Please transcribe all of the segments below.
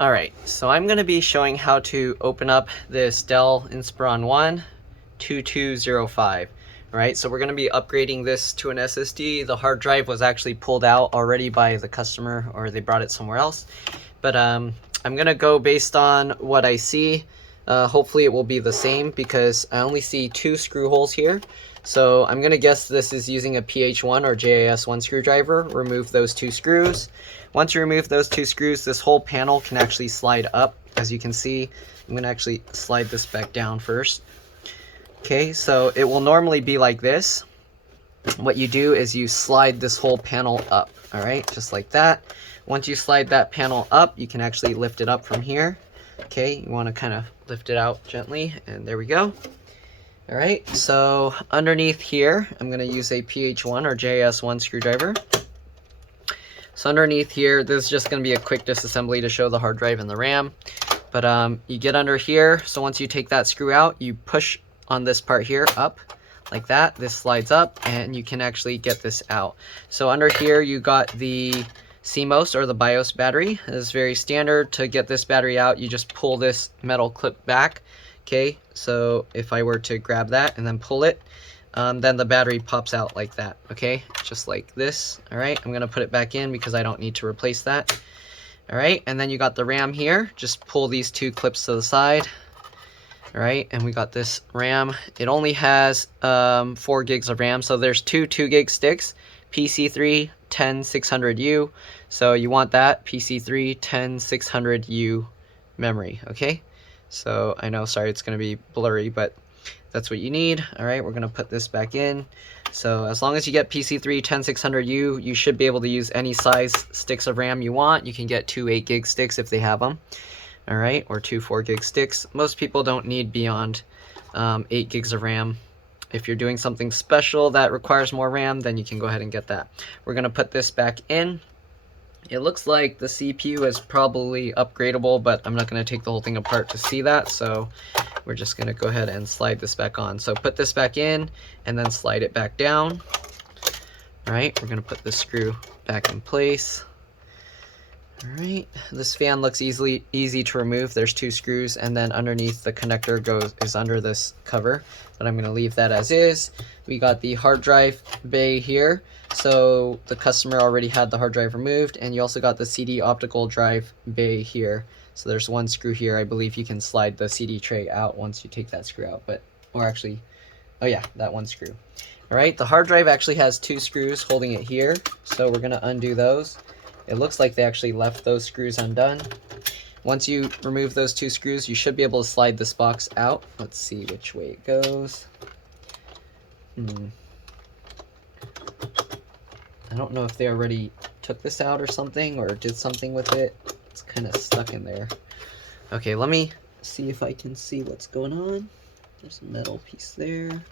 Alright, so I'm going to be showing how to open up this Dell Inspiron 1 2205. Alright, so we're going to be upgrading this to an SSD. The hard drive was actually pulled out already by the customer, or they brought it somewhere else. But I'm going to go based on what I see. Hopefully it will be the same because I only see 2 screw holes here. So I'm going to guess this is using a PH1 or JAS1 screwdriver. Remove those 2 screws. Once you remove those 2 screws, this whole panel can actually slide up. As you can see, I'm going to actually slide this back down first. Okay, so it will normally be like this. What you do is you slide this whole panel up, all right, just like that. Once you slide that panel up, you can actually lift it up from here. Okay, you want to kind of lift it out gently, and there we go. All right, so underneath here, I'm going to use a PH1 or JS1 screwdriver. So underneath here, this is just going to be a quick disassembly to show the hard drive and the RAM. But you get under here, so once you take that screw out, you push on this part here up like that. This slides up, and you can actually get this out. So under here, you got the CMOS or the BIOS battery. It's very standard. To get this battery out, you just pull this metal clip back. Okay, so if I were to grab that and then pull it, then the battery pops out like that. Okay, just like this. All right, I'm gonna put it back in because I don't need to replace that. All right, and then you got the RAM here. Just pull these 2 clips to the side. All right, and we got this RAM. It only has 4 gigs of RAM, so there's 2 2-gig sticks, PC3 10600U. So you want that PC3 10600U memory. Okay, so I know, sorry, it's going to be blurry, but that's what you need. All right, we're going to put this back in. So as long as you get PC3 10600U, you should be able to use any size sticks of RAM you want. You can get 2 8-gig sticks if they have them. All right, or 2 4-gig sticks. Most people don't need beyond 8 gigs of RAM. If you're doing something special that requires more RAM, then you can go ahead and get that. We're going to put this back in. It looks like the CPU is probably upgradable, but I'm not going to take the whole thing apart to see that, so we're just going to go ahead and slide this back on. So put this back in and then slide it back down. All right, we're going to put this screw back in place. All right, this fan looks easy to remove. There's 2 screws, and then underneath the connector is under this cover, but I'm going to leave that as is. We got the hard drive bay here, so the customer already had the hard drive removed, and you also got the CD optical drive bay here. So there's 1 screw here. I believe you can slide the CD tray out once you take that screw out, or actually, oh yeah, that 1 screw. All right, the hard drive actually has 2 screws holding it here, so we're going to undo those. It looks like they actually left those screws undone. Once you remove those 2 screws, you should be able to slide this box out. Let's see which way it goes. I don't know if they already took this out or something, or did something with it. It's kind of stuck in there. Okay, let me see if I can see what's going on. There's a metal piece there.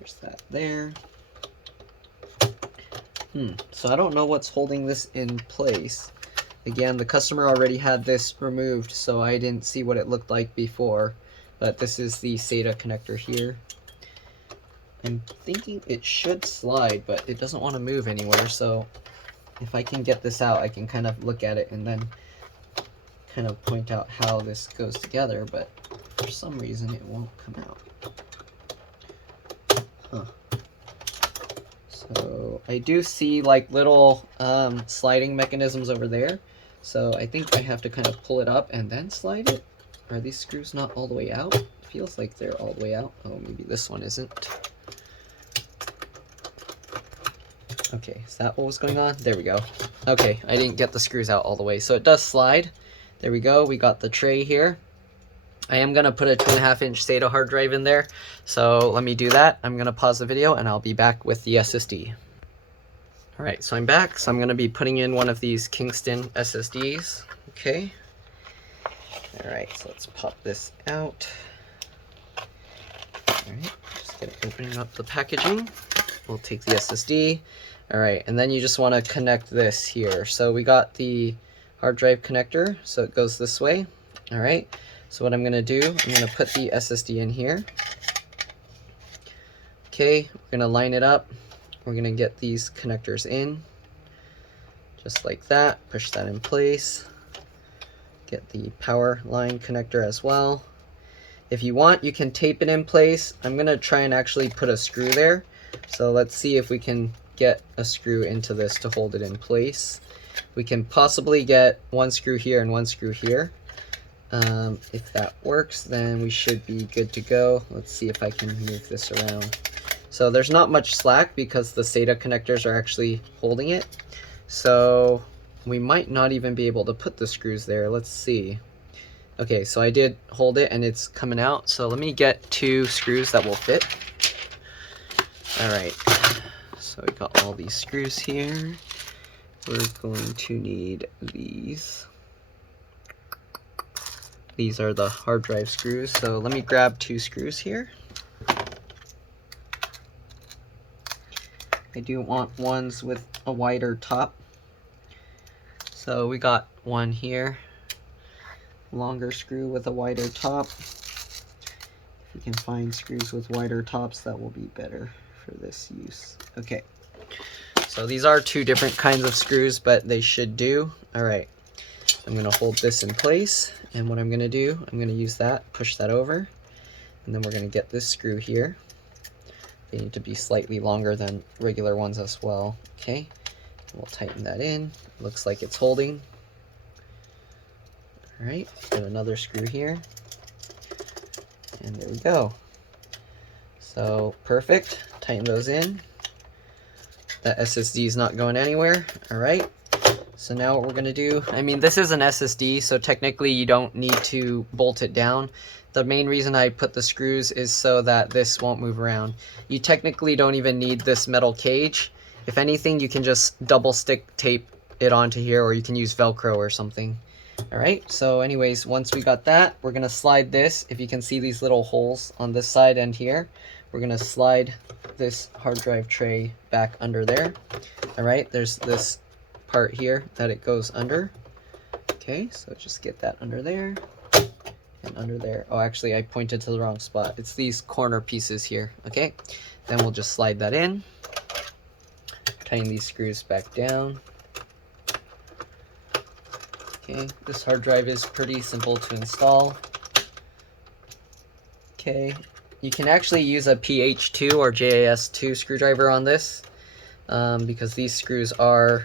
There's that there. So I don't know what's holding this in place. Again, the customer already had this removed, so I didn't see what it looked like before. But this is the SATA connector here. I'm thinking it should slide, but it doesn't want to move anywhere. So if I can get this out, I can kind of look at it and then kind of point out how this goes together. But for some reason, it won't come out. Huh. So I do see like little sliding mechanisms over there. So I think I have to kind of pull it up and then slide it. Are these screws not all the way out? It feels like they're all the way out. Oh, maybe this one isn't. Okay, is that what was going on? There we go. Okay, I didn't get the screws out all the way. So it does slide. There we go. We got the tray here. I am going to put a 2.5-inch SATA hard drive in there, so let me do that. I'm going to pause the video and I'll be back with the SSD. Alright, so I'm back. So I'm going to be putting in one of these Kingston SSDs. Okay. Alright, so let's pop this out. Alright, just opening up the packaging. We'll take the SSD. Alright, and then you just want to connect this here. So we got the hard drive connector, so it goes this way. Alright. So what I'm going to do, I'm going to put the SSD in here. Okay, we're going to line it up. We're going to get these connectors in. Just like that. Push that in place. Get the power line connector as well. If you want, you can tape it in place. I'm gonna try and actually put a screw there. So let's see if we can get a screw into this to hold it in place. We can possibly get one screw here and one screw here. If that works, then we should be good to go. Let's see if I can move this around. So there's not much slack because the SATA connectors are actually holding it. So we might not even be able to put the screws there. Let's see. Okay, so I did hold it and it's coming out. So let me get 2 screws that will fit. All right, so we got all these screws here. We're going to need these. These are the hard drive screws. So let me grab 2 screws here. I do want ones with a wider top. So we got one here. Longer screw with a wider top. If you can find screws with wider tops, that will be better for this use. Okay, so these are 2 different kinds of screws, but they should do. All right, I'm gonna hold this in place, and what I'm gonna do, I'm gonna use that, push that over, and then we're gonna get this screw here. They need to be slightly longer than regular ones as well. Okay, we'll tighten that in. Looks like it's holding. All right, get another screw here, and there we go. So perfect, tighten those in. That SSD is not going anywhere. All right, so now what we're gonna do, I mean, this is an SSD, so technically you don't need to bolt it down. The main reason I put the screws is so that this won't move around. You technically don't even need this metal cage. If anything, you can just double stick tape it onto here, or you can use Velcro or something. All right, so anyways, once we got that, we're gonna slide this. If you can see these little holes on this side and here, we're gonna slide this hard drive tray back under there. All right, there's this part here that it goes under. Okay, so just get that under there and under there. Oh, actually I pointed to the wrong spot. It's these corner pieces here. Okay, then we'll just slide that in, tighten these screws back down. Okay, this hard drive is pretty simple to install. Okay, you can actually use a PH2 or JAS2 screwdriver on this because these screws are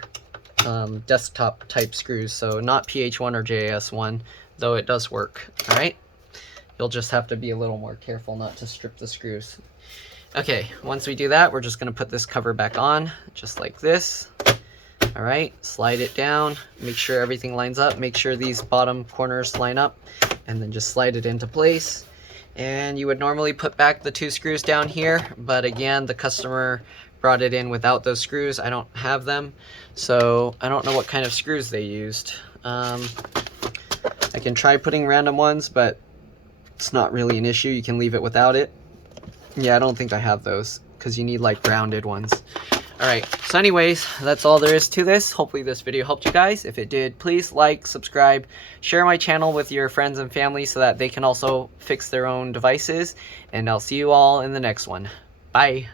desktop type screws, so not PH1 or JAS1, though it does work. All right, you'll just have to be a little more careful not to strip the screws. Okay, once we do that, we're just going to put this cover back on, just like this. All right, slide it down, make sure everything lines up, make sure these bottom corners line up, and then just slide it into place. And you would normally put back the 2 screws down here, but again, the customer brought it in without those screws. I don't have them, so I don't know what kind of screws they used. I can try putting random ones, but it's not really an issue. You can leave it without it. Yeah, I don't think I have those because you need like rounded ones. Alright, so anyways, that's all there is to this. Hopefully this video helped you guys. If it did, please like, subscribe, share my channel with your friends and family so that they can also fix their own devices. And I'll see you all in the next one. Bye!